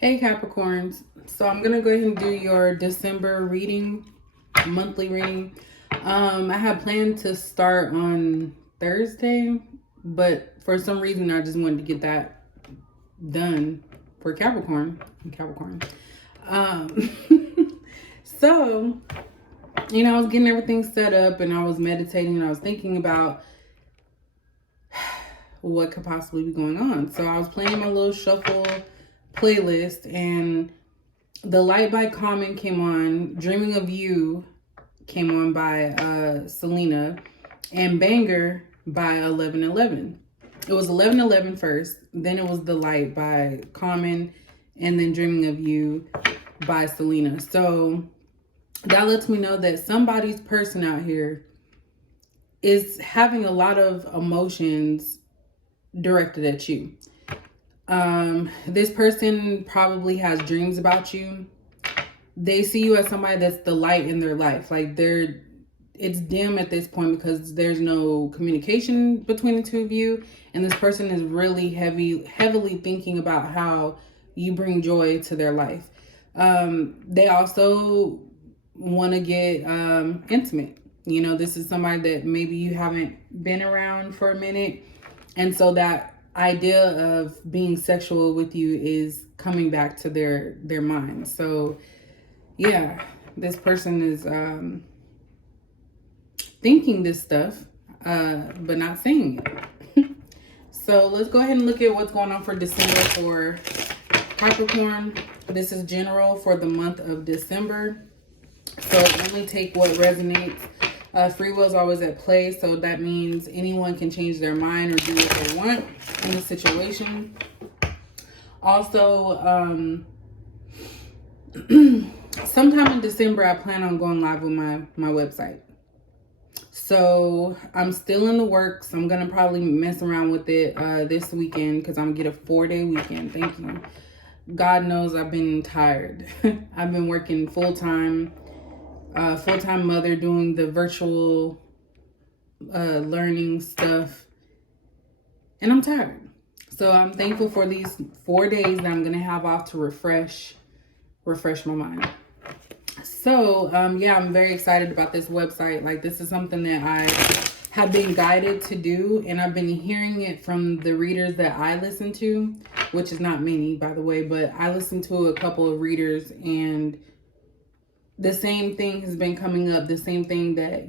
Hey Capricorns. So I'm gonna go ahead and do your December reading, monthly reading. I had planned to start on Thursday, but for some reason I just wanted to get that done for Capricorn. Capricorn. Um, so I was getting everything set up and I was meditating and I was thinking about what could possibly be going on. So I was playing my little shuffle playlist and The Light by Common came on, Dreaming of You came on by Selena, and Banger by 1111. It was 1111 first, then it was The Light by Common, and then Dreaming of You by Selena. So that lets me know that somebody's person out here is having a lot of emotions directed at you. This person probably has dreams about you. They see you as somebody that's the light in their life. Like it's dim at this point because there's no communication between the two of you. And this person is really heavily thinking about how you bring joy to their life. They also want to get intimate. This is somebody that maybe you haven't been around for a minute. And so that idea of being sexual with you is coming back to their mind. So yeah, this person is thinking this stuff, but not saying it. So let's go ahead and look at what's going on for December for Capricorn. This is general for the month of December. So only take what resonates. Free will is always at play, so that means anyone can change their mind or do what they want in the situation. Also, sometime in December, I plan on going live with my website. So I'm still in the works. I'm going to probably mess around with it this weekend because I'm going to get a 4-day weekend. Thank you. God knows I've been tired. I've been working full-time mother doing the virtual learning stuff, and I'm tired. So I'm thankful for these 4 days that I'm gonna have off to refresh my mind. So yeah, I'm very excited about this website. Like, this is something that I have been guided to do, and I've been hearing it from the readers that I listen to, which is not many, by the way, but I listen to a couple of readers, and the same thing has been coming up, the same thing that,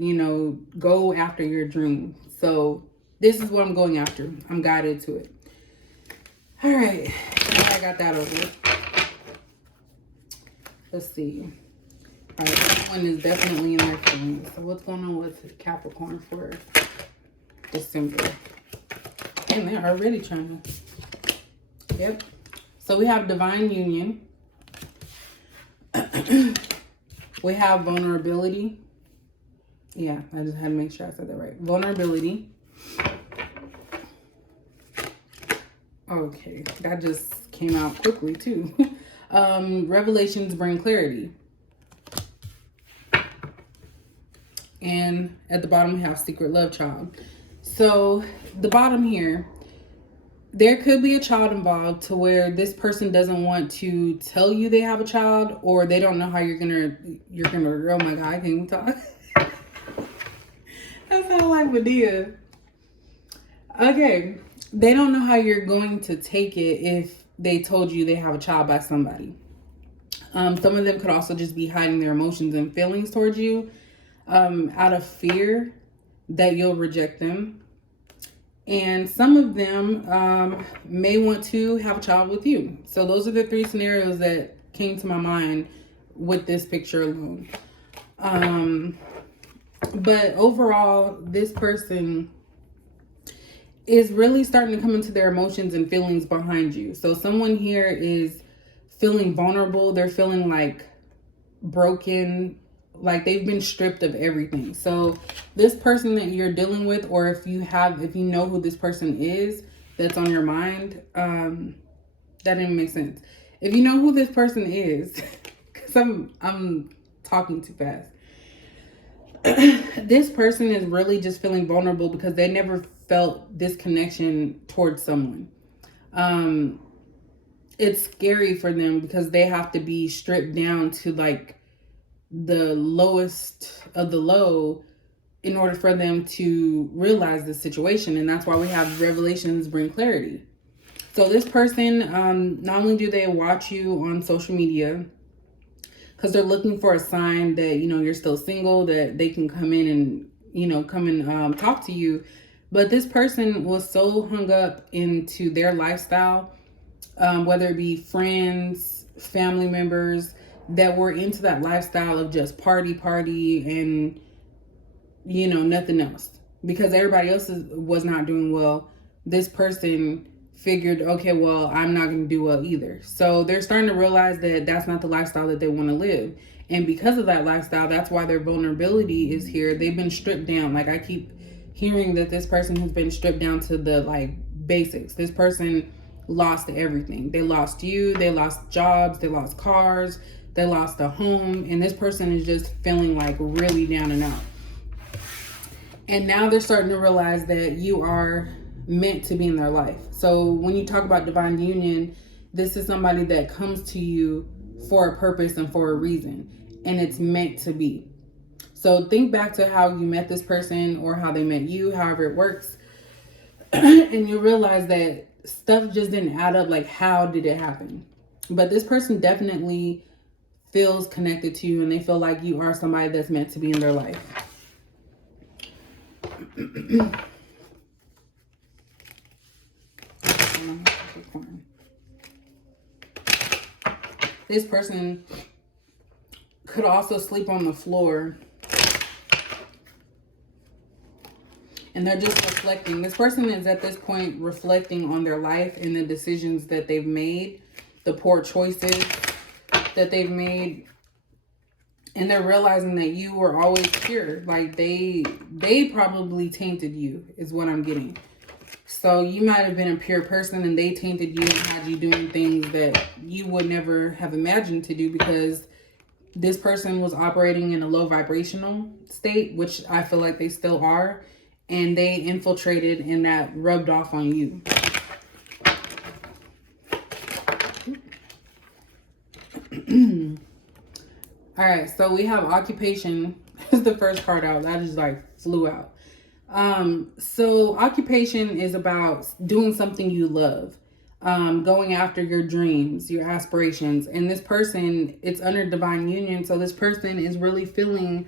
go after your dream. So this is what I'm going after. I'm guided to it. All right, now I got that over. Let's see. All right, this one is definitely in there for me. So what's going on with Capricorn for December? And they're already trying to. Yep. So we have Divine Union. We have vulnerability. Yeah, I just had to make sure I said that right. Vulnerability. Okay, that just came out quickly too. Revelations bring clarity. And at the bottom we have secret love child. So the bottom here, there could be a child involved to where this person doesn't want to tell you they have a child, or they don't know how you're gonna, oh my God, I can't even talk. That sounds like Medea. Okay. They don't know how you're going to take it if they told you they have a child by somebody. Some of them could also just be hiding their emotions and feelings towards you, out of fear that you'll reject them. And some of them may want to have a child with you. So those are the 3 scenarios that came to my mind with this picture alone. But overall, this person is really starting to come into their emotions and feelings behind you. So someone here is feeling vulnerable. They're feeling like broken, like they've been stripped of everything. So this person that you're dealing with, or if you know who this person is that's on your mind, that didn't make sense. If you know who this person is, because I'm talking too fast. This person is really just feeling vulnerable because they never felt this connection towards someone. it's scary for them because they have to be stripped down to like the lowest of the low in order for them to realize the situation. And that's why we have revelations bring clarity. So this person, not only do they watch you on social media because they're looking for a sign that, you know, you're still single, that they can come in and, you know, come and talk to you. But this person was so hung up into their lifestyle, whether it be friends, family members, that were into that lifestyle of just party and, you know, nothing else. Because everybody else was not doing well. This person figured, okay, well, I'm not going to do well either. So they're starting to realize that that's not the lifestyle that they want to live. And because of that lifestyle, that's why their vulnerability is here. They've been stripped down. Like, I keep hearing that this person has been stripped down to the like basics. This person lost everything. They lost you, they lost jobs, they lost cars, they lost a home, and this person is just feeling like really down and out. And now they're starting to realize that you are meant to be in their life. So when you talk about divine union, this is somebody that comes to you for a purpose and for a reason, and it's meant to be. So think back to how you met this person or how they met you, however it works, and you realize that stuff just didn't add up. Like, how did it happen? But this person definitely feels connected to you, and they feel like you are somebody that's meant to be in their life. This person could also sleep on the floor, and they're just reflecting. This person is at this point reflecting on their life and the decisions that they've made, the poor choices that they've made, and they're realizing that you were always pure. Like, they probably tainted you, is what I'm getting. So you might have been a pure person and they tainted you and had you doing things that you would never have imagined to do, because this person was operating in a low vibrational state, which I feel like they still are, and they infiltrated and that rubbed off on you. All right, so we have occupation. Is the first card out. That just like flew out. So occupation is about doing something you love, going after your dreams, your aspirations. And this person, it's under divine union. So this person is really feeling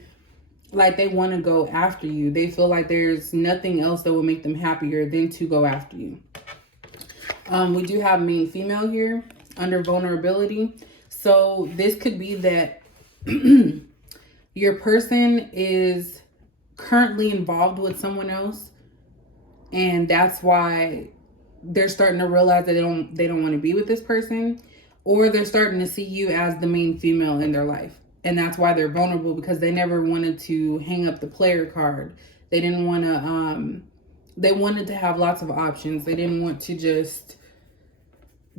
like they want to go after you. They feel like there's nothing else that will make them happier than to go after you. We do have main female here under vulnerability. So this could be that your person is currently involved with someone else, and that's why they're starting to realize that they don't want to be with this person, or they're starting to see you as the main female in their life, and that's why they're vulnerable, because they never wanted to hang up the player card. They didn't want to they wanted to have lots of options. They didn't want to just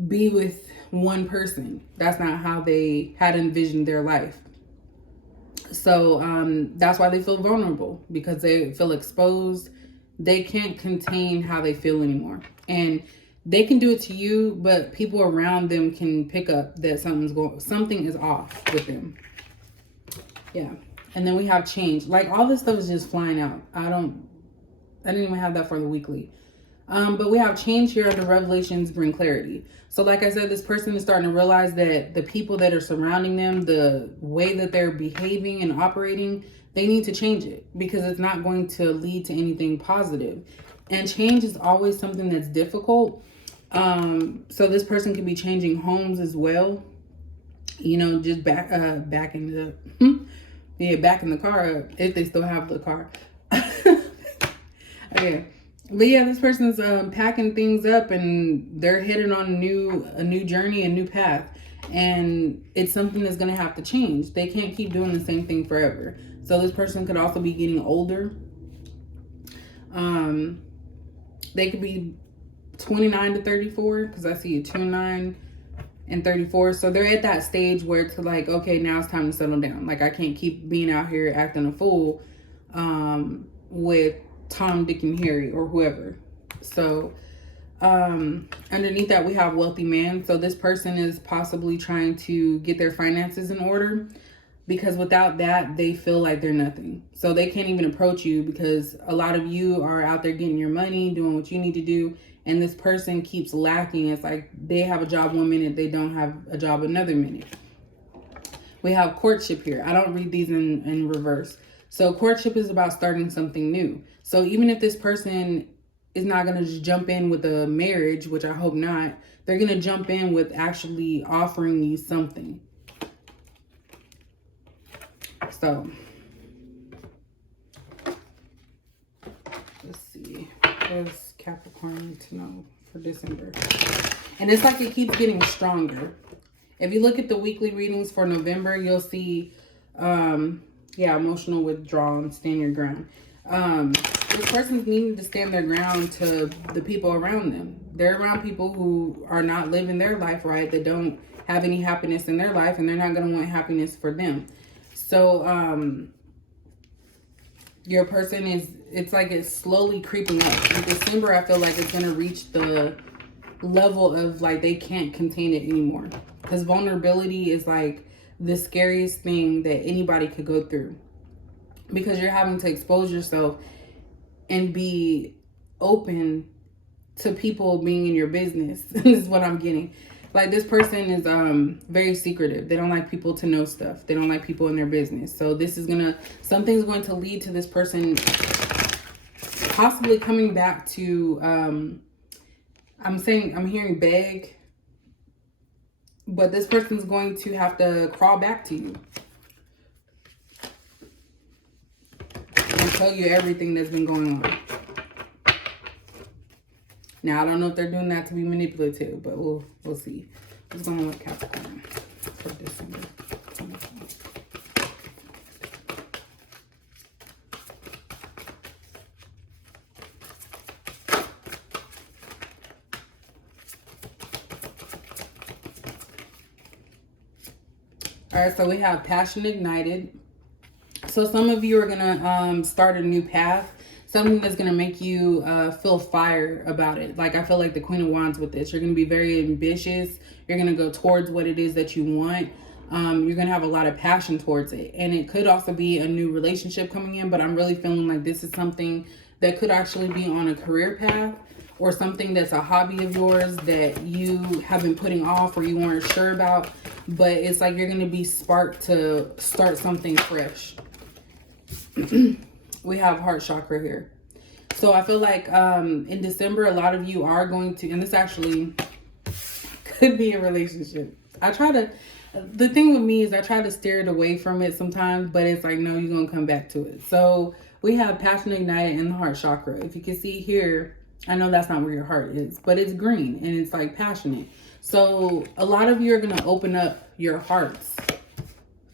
be with one person. That's not how they had envisioned their life. So that's why they feel vulnerable, because they feel exposed. They can't contain how they feel anymore. And they can do it to you, but people around them can pick up that something is off with them. Yeah. And then we have change. Like, all this stuff is just flying out. I didn't even have that for the weekly. But we have change here under revelations bring clarity. So like I said, this person is starting to realize that the people that are surrounding them, the way that they're behaving and operating, they need to change it, because it's not going to lead to anything positive. And change is always something that's difficult. So this person could be changing homes as well. You know, just back in the car, if they still have the car. Okay. But yeah, this person's packing things up, and they're heading on a new journey, a new path. And it's something that's going to have to change. They can't keep doing the same thing forever. So this person could also be getting older. They could be 29 to 34, because I see a 29 and 34. So they're at that stage where it's like, okay, now it's time to settle down. Like, I can't keep being out here acting a fool with Tom, Dick, and Harry, or whoever. So Underneath that, we have wealthy man. So this person is possibly trying to get their finances in order, because without that, they feel like they're nothing. So they can't even approach you, because a lot of you are out there getting your money, doing what you need to do. And this person keeps lacking. It's like they have a job one minute, they don't have a job another minute. We have courtship here. I don't read these in reverse. So courtship is about starting something new. So even if this person is not going to just jump in with a marriage, which I hope not, they're going to jump in with actually offering you something. So let's see. What does Capricorn need to know for December? And it's like it keeps getting stronger. If you look at the weekly readings for November, you'll see, emotional withdrawal and stand your ground. This person's needing to stand their ground to the people around them. They're around people who are not living their life right, that don't have any happiness in their life, and they're not going to want happiness for them. So, your person it's like it's slowly creeping up. In December, I feel like it's going to reach the level of like they can't contain it anymore. Because vulnerability is like the scariest thing that anybody could go through. Because you're having to expose yourself and be open to people being in your business. Is what I'm getting. Like this person is very secretive. They don't like people to know stuff. They don't like people in their business. So this is something's going to lead to this person possibly coming back to, I'm hearing beg, but this person's going to have to crawl back to you and tell you everything that's been going on. Now, I don't know if they're doing that to be manipulative, but we'll see. What's going on with Capricorn for December? All right, so we have passion ignited. So some of you are going to start a new path. Something that's going to make you feel fire about it. Like I feel like the Queen of Wands with this. You're going to be very ambitious. You're going to go towards what it is that you want. You're going to have a lot of passion towards it. And it could also be a new relationship coming in. But I'm really feeling like this is something that could actually be on a career path. Or something that's a hobby of yours that you have been putting off or you weren't sure about. But it's like you're going to be sparked to start something fresh. We have heart chakra here. So I feel like in December, a lot of you are going to, and this actually could be a relationship. The thing with me is I try to steer it away from it sometimes, but it's like, no, you're going to come back to it. So we have passion ignited in the heart chakra. If you can see here, I know that's not where your heart is, but it's green and it's like passionate. So a lot of you are going to open up your hearts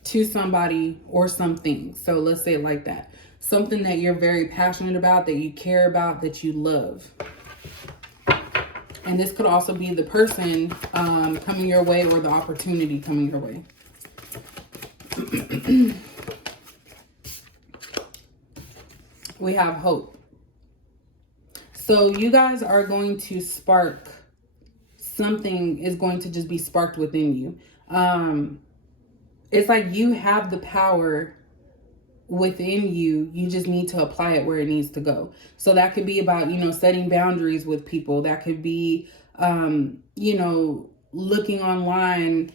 to somebody or something. So let's say it like that. Something that you're very passionate about, that you care about, that you love. And this could also be the person coming your way or the opportunity coming your way. We have hope. So you guys are going to spark, something is going to just be sparked within you. It's like you have the power within you. You just need to apply it where it needs to go. So that could be about, setting boundaries with people. That could be, looking online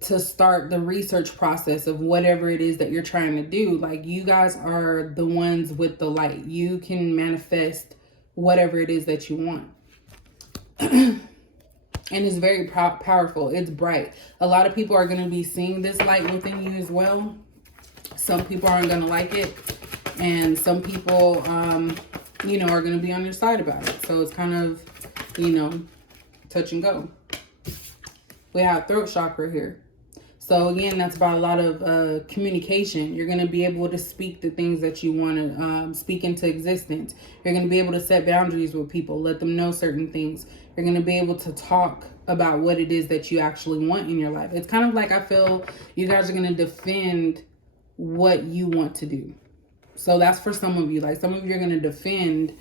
to start the research process of whatever it is that you're trying to do. Like you guys are the ones with the light. You can manifest whatever it is that you want. And it's very powerful. It's bright. A lot of people are going to be seeing this light within you as well. Some people aren't going to like it. And some people, are going to be on your side about it. So it's kind of, touch and go. We have throat chakra here. So again, that's about a lot of communication. You're going to be able to speak the things that you want to speak into existence. You're going to be able to set boundaries with people, let them know certain things. You're going to be able to talk about what it is that you actually want in your life. It's kind of like I feel you guys are going to defend what you want to do. So that's for some of you. Like some of you are going to defend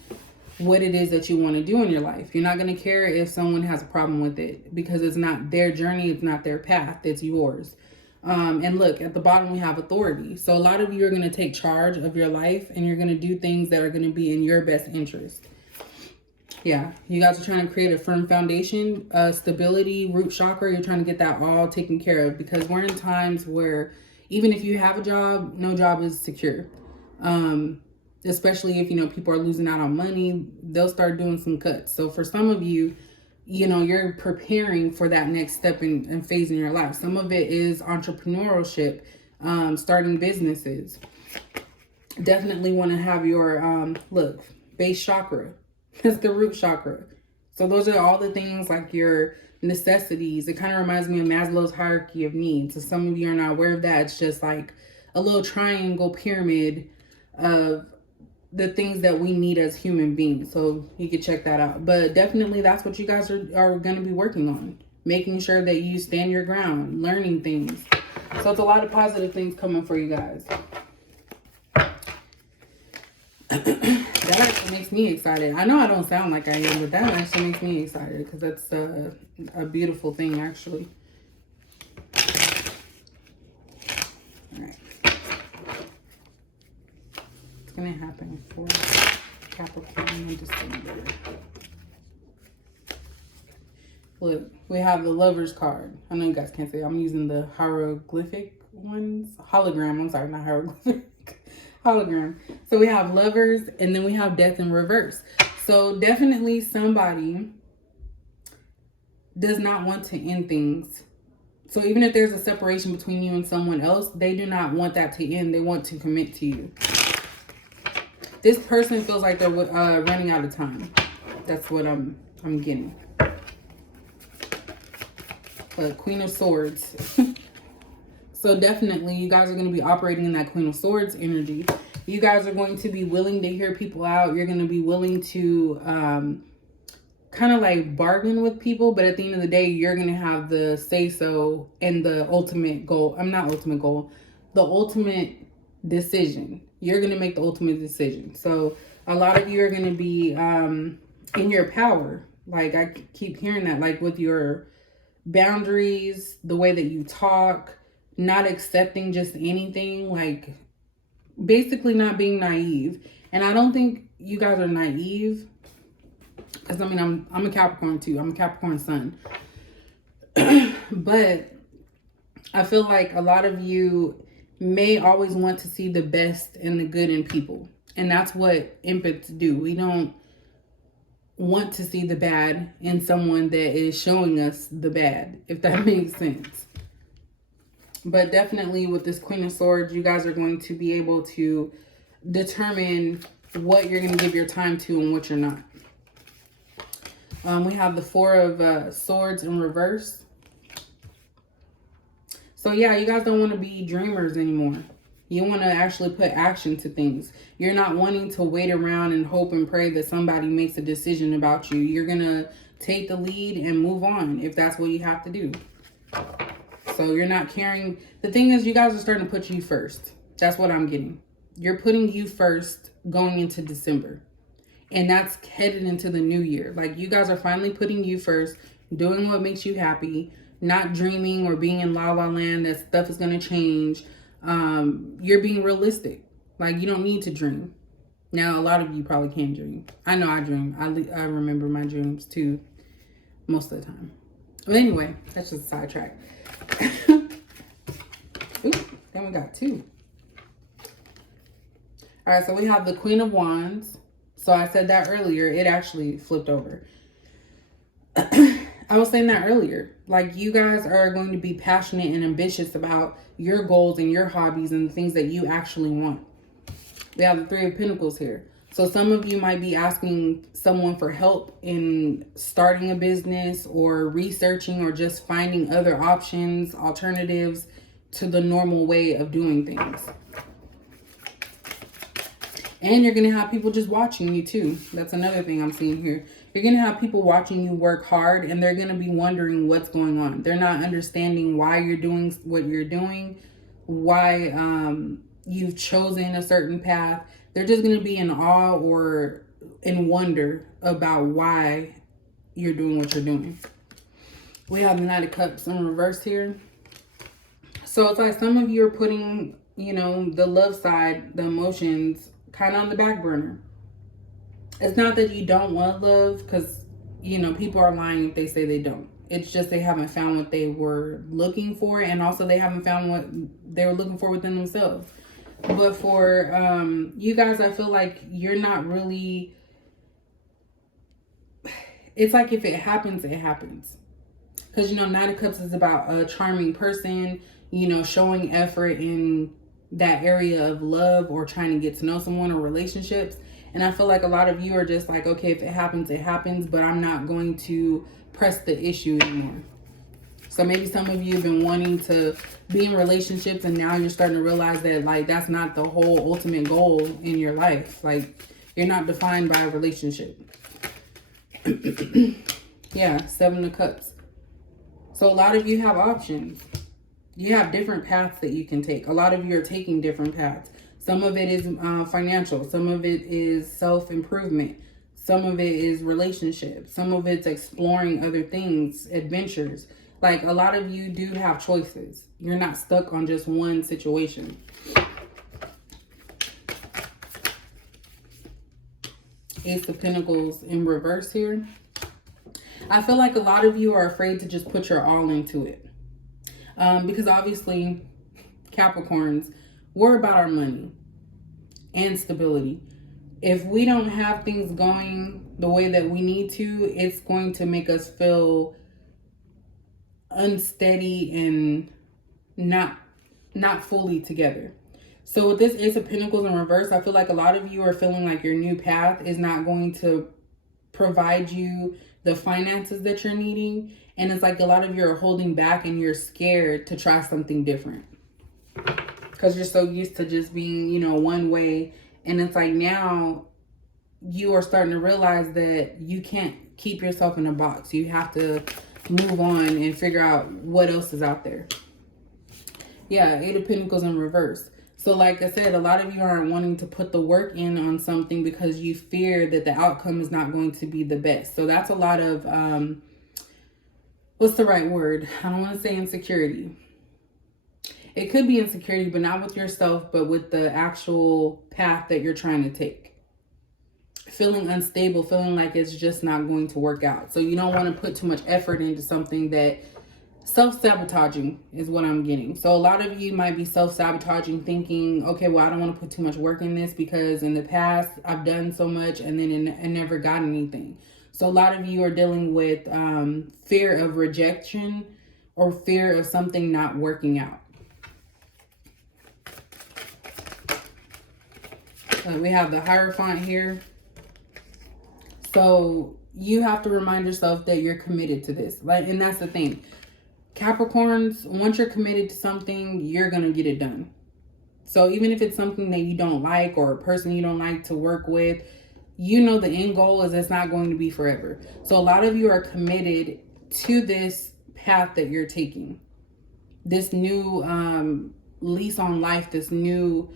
what it is that you want to do in your life. You're not going to care if someone has a problem with it, because it's not their journey, it's not their path, it's yours. And look, at the bottom we have authority. So a lot of you are going to take charge of your life, and you're going to do things that are going to be in your best interest. Yeah, you guys are trying to create a firm foundation, stability, root chakra. You're trying to get that all taken care of, because we're in times where even if you have a job, no job is secure. Especially if, people are losing out on money, they'll start doing some cuts. So for some of you, you're preparing for that next step and phase in your life. Some of it is entrepreneurship, starting businesses. Definitely want to have your, base chakra. It's the root chakra. So those are all the things like your necessities. It kind of reminds me of Maslow's hierarchy of needs. So some of you are not aware of that. It's just like a little triangle pyramid of the things that we need as human beings. So you can check that out. But definitely that's what you guys are going to be working on. Making sure that you stand your ground, learning things. So it's a lot of positive things coming for you guys. That actually makes me excited. I know I don't sound like I am, but that actually makes me excited, because that's a beautiful thing, actually. All right. It's going to happen for Capricorn in December. Look, we have the Lover's card. I know you guys can't see it. I'm using the hieroglyphic ones. Hologram. I'm sorry, not hieroglyphic. Hologram. So we have Lovers, and then we have Death in reverse. So definitely somebody does not want to end things. So even if there's a separation between you and someone else, they do not want that to end. They want to commit to you. This person feels like they're running out of time. That's what I'm getting. Queen of Swords. So definitely you guys are going to be operating in that Queen of Swords energy. You guys are going to be willing to hear people out. You're going to be willing to kind of like bargain with people. But at the end of the day, you're going to have the say-so and the ultimate goal. The ultimate decision. You're going to make the ultimate decision. So a lot of you are going to be in your power. Like I keep hearing that, like with your boundaries, the way that you talk, not accepting just anything, like basically not being naive. And I don't think you guys are naive, because I mean I'm a Capricorn too. I'm a Capricorn sun. But I feel like a lot of you may always want to see the best and the good in people. And that's what empaths do. We don't want to see the bad in someone that is showing us the bad, if that makes sense. But definitely with this Queen of Swords, you guys are going to be able to determine what you're going to give your time to and what you're not. We have the Four of Swords in reverse. So yeah, you guys don't want to be dreamers anymore. You want to actually put action to things. You're not wanting to wait around and hope and pray that somebody makes a decision about you. You're going to take the lead and move on if that's what you have to do. So you're not caring. The thing is, you guys are starting to put you first. That's what I'm getting. You're putting you first going into December. And that's headed into the new year. Like you guys are finally putting you first, doing what makes you happy, not dreaming or being in la la land that stuff is going to change. You're being realistic. Like you don't need to dream. Now, a lot of you probably can't dream. I know I dream. I remember my dreams too, most of the time. But anyway, that's just a sidetrack. Ooh, then we got two. All right, so we have the Queen of Wands. So I said that earlier. It actually flipped over. I was saying that earlier. Like you guys are going to be passionate and ambitious about your goals and your hobbies and the things that you actually want. We have the Three of Pentacles here. So some of you might be asking someone for help in starting a business or researching or just finding other options, alternatives to the normal way of doing things. And you're going to have people just watching you too. That's another thing I'm seeing here. You're going to have people watching you work hard and they're going to be wondering what's going on. They're not understanding why you're doing what you're doing, why you've chosen a certain path. They're just going to be in awe or in wonder about why you're doing what you're doing. We have the Knight of Cups in reverse here. So it's like some of you are putting, you know, the love side, the emotions, kind of on the back burner. It's not that you don't want love, because, you know, people are lying if they say they don't. It's just they haven't found what they were looking for, and also they haven't found what they were looking for within themselves. But for you guys, I feel like you're not really... It's like if it happens, it happens. Because, you know, Nine of Cups is about a charming person, you know, showing effort in that area of love or trying to get to know someone or relationships. And I feel like a lot of you are just like, okay, if it happens, it happens, but I'm not going to press the issue anymore. So maybe some of you have been wanting to be in relationships, and now you're starting to realize that, like, that's not the whole ultimate goal in your life. Like, you're not defined by a relationship. Yeah, Seven of Cups. So a lot of you have options. You have different paths that you can take. A lot of you are taking different paths. Some of it is financial. Some of it is self-improvement. Some of it is relationships. Some of it's exploring other things, adventures. Like, a lot of you do have choices. You're not stuck on just one situation. Ace of Pentacles in reverse here. I feel like a lot of you are afraid to just put your all into it. Because obviously, Capricorns, we're about our money and stability. If we don't have things going the way that we need to, it's going to make us feel unsteady and not fully together. So with this Ace of Pentacles in reverse, I feel like a lot of you are feeling like your new path is not going to provide you the finances that you're needing. And it's like a lot of you are holding back and you're scared to try something different. Because you're so used to just being, you know, one way. And it's like now you are starting to realize that you can't keep yourself in a box. You have to move on and figure out what else is out there. Yeah, Eight of Pentacles in reverse. So like I said, a lot of you aren't wanting to put the work in on something because you fear that the outcome is not going to be the best. So that's a lot of, what's the right word? I don't want to say insecurity. It could be insecurity, but not with yourself, but with the actual path that you're trying to take. Feeling unstable, feeling like it's just not going to work out. So you don't want to put too much effort into something that... Self-sabotaging is what I'm getting. So a lot of you might be self-sabotaging, thinking, okay, well, I don't want to put too much work in this because in the past I've done so much and then I never got anything. So a lot of you are dealing with fear of rejection or fear of something not working out. We have the Hierophant here. So you have to remind yourself that you're committed to this. Like, and that's the thing. Capricorns, once you're committed to something, you're going to get it done. So even if it's something that you don't like or a person you don't like to work with, you know the end goal is it's not going to be forever. So a lot of you are committed to this path that you're taking. This new lease on life, this new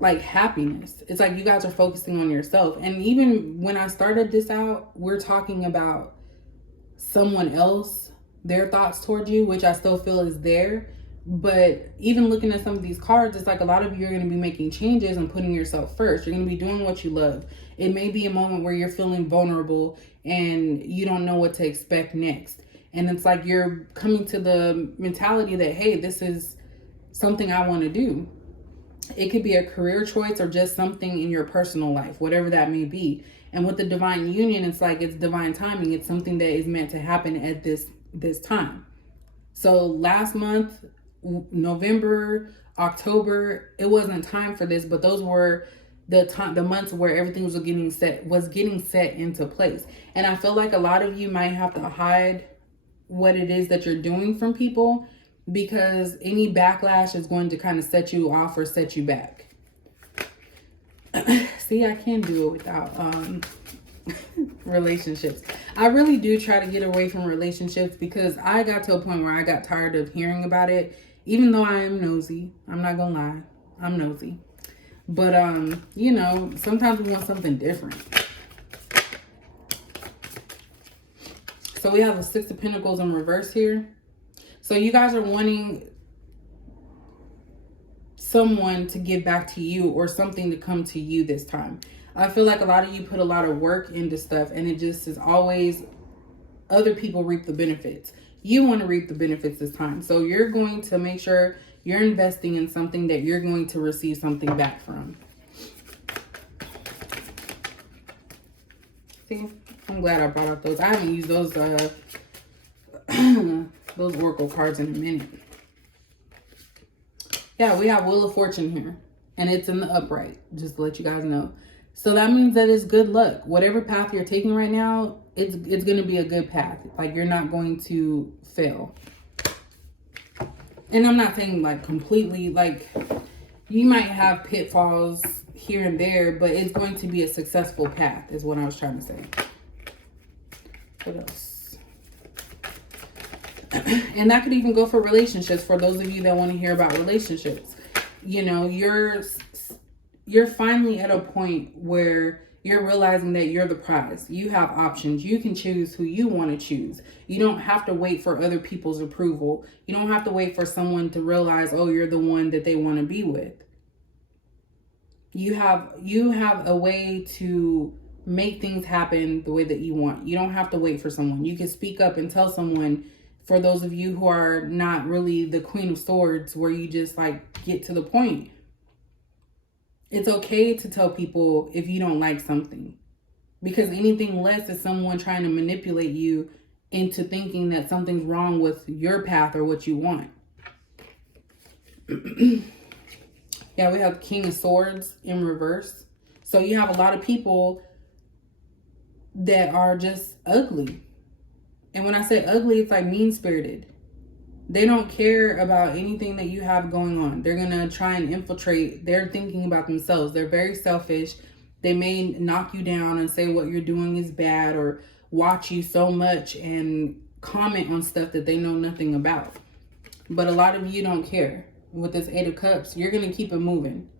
like happiness. It's like you guys are focusing on yourself. And even when I started this out, we're talking about someone else, their thoughts towards you, which I still feel is there. But even looking at some of these cards, it's like a lot of you are going to be making changes and putting yourself first. You're going to be doing what you love. It may be a moment where you're feeling vulnerable and you don't know what to expect next. And it's like you're coming to the mentality that, hey, this is something I want to do. It could be a career choice or just something in your personal life, whatever that may be. And with the divine union, it's like it's divine timing. It's something that is meant to happen at this time. So last month, November, October, it wasn't time for this, but those were the months where everything was getting set into place. And I feel like a lot of you might have to hide what it is that you're doing from people, because any backlash is going to kind of set you off or set you back. See, I can do it without relationships. I really do try to get away from relationships because I got to a point where I got tired of hearing about it, even though I am nosy. I'm not gonna lie, I'm nosy. But, you know, sometimes we want something different. So we have the Six of Pentacles in reverse here. So you guys are wanting someone to give back to you or something to come to you this time. I feel like a lot of you put a lot of work into stuff and it just is always other people reap the benefits. You want to reap the benefits this time. So you're going to make sure you're investing in something that you're going to receive something back from. See, I'm glad I brought up those. I haven't used those those oracle cards in a minute. Yeah, we have Wheel of Fortune here. And it's in the upright, just to let you guys know. So that means that it's good luck. Whatever path you're taking right now, it's going to be a good path. Like, you're not going to fail. And I'm not saying, like, completely, like, you might have pitfalls here and there, but it's going to be a successful path, is what I was trying to say. What else? And that could even go for relationships, for those of you that want to hear about relationships. You know, you're finally at a point where you're realizing that you're the prize. You have options. You can choose who you want to choose. You don't have to wait for other people's approval. You don't have to wait for someone to realize, oh, you're the one that they want to be with. You have a way to make things happen the way that you want. You don't have to wait for someone. You can speak up and tell someone, for those of you who are not really the Queen of Swords, where you just like get to the point. It's okay to tell people if you don't like something, because anything less is someone trying to manipulate you into thinking that something's wrong with your path or what you want. Yeah, we have King of Swords in reverse. So you have a lot of people that are just ugly. And when I say ugly, it's like mean-spirited. They don't care about anything that you have going on. They're going to try and infiltrate. They're thinking about themselves. They're very selfish. They may knock you down and say what you're doing is bad, or watch you so much and comment on stuff that they know nothing about. But a lot of you don't care. With this Eight of Cups, you're going to keep it moving.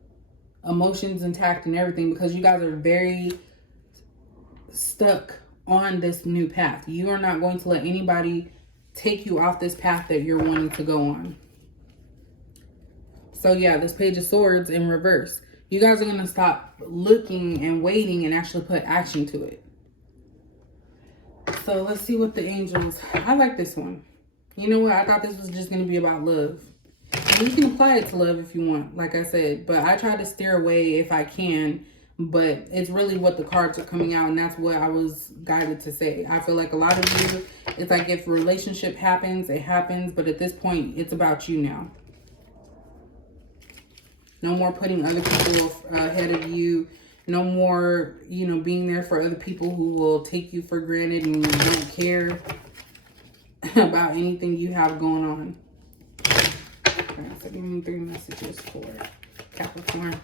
Emotions intact and everything, because you guys are very stuck on this new path. You are not going to let anybody take you off this path that you're wanting to go on. So yeah, this Page of Swords in reverse. You guys are going to stop looking and waiting and actually put action to it. So let's see what the angels... I like this one. You know what? I thought this was just going to be about love. And you can apply it to love if you want, like I said. But I try to steer away if I can. But it's really what the cards are coming out, and that's what I was guided to say. I feel like a lot of you, it's like if a relationship happens, it happens. But at this point, it's about you now. No more putting other people ahead of you. No more, you know, being there for other people who will take you for granted and don't care about anything you have going on. Okay, so give me 3 messages for Capricorn.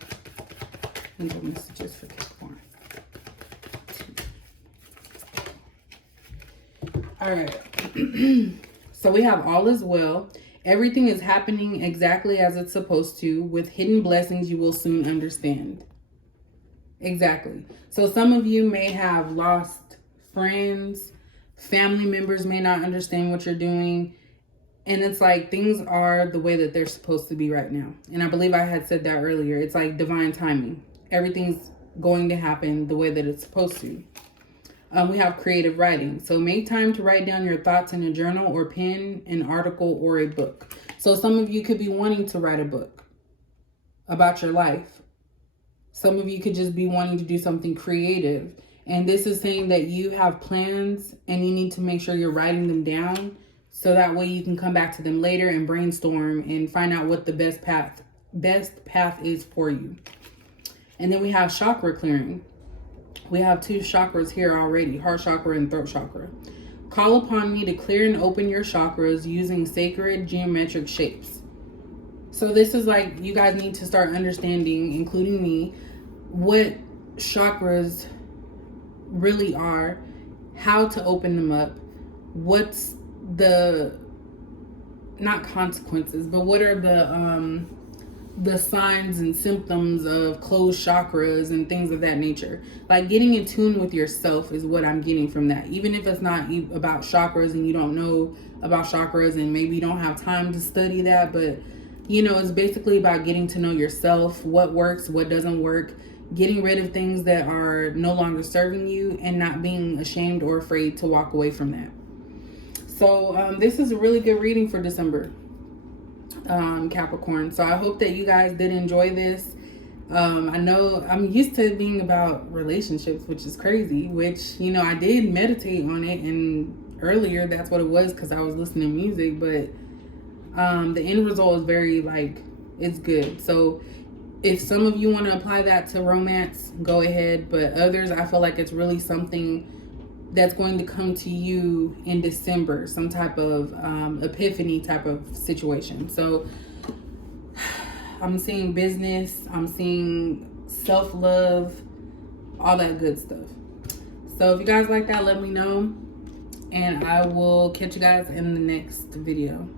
Angel messages for Capricorn. All right. So we have all is well. Everything is happening exactly as it's supposed to. With hidden blessings, you will soon understand. Exactly. So some of you may have lost friends. Family members may not understand what you're doing. And it's like things are the way that they're supposed to be right now. And I believe I had said that earlier. It's like divine timing. Everything's going to happen the way that it's supposed to. We have creative writing. So make time to write down your thoughts in a journal or pen, an article, or a book. So some of you could be wanting to write a book about your life. Some of you could just be wanting to do something creative. And this is saying that you have plans and you need to make sure you're writing them down, so that way you can come back to them later and brainstorm and find out what the best path is for you. And then we have chakra clearing. We have 2 chakras here already, heart chakra and throat chakra. Call upon me to clear and open your chakras using sacred geometric shapes. So this is like, you guys need to start understanding, including me, what chakras really are, how to open them up, what's the, not consequences, but what are the the signs and symptoms of closed chakras and things of that nature. Like getting in tune with yourself is what I'm getting from that. Even if it's not about chakras and you don't know about chakras and maybe you don't have time to study that, but you know, it's basically about getting to know yourself, what works, what doesn't work, getting rid of things that are no longer serving you, and not being ashamed or afraid to walk away from that. So this is a really good reading for December, Capricorn. So I hope that you guys did enjoy this. I know I'm used to it being about relationships, which is crazy, which, you know, I did meditate on it, and earlier that's what it was because I was listening to music, but the end result is very, like, it's good. So if some of you want to apply that to romance, go ahead, but others, I feel like it's really something that's going to come to you in December, some type of epiphany type of situation. So I'm seeing business, I'm seeing self-love, all that good stuff. So if you guys like that, let me know, and I will catch you guys in the next video.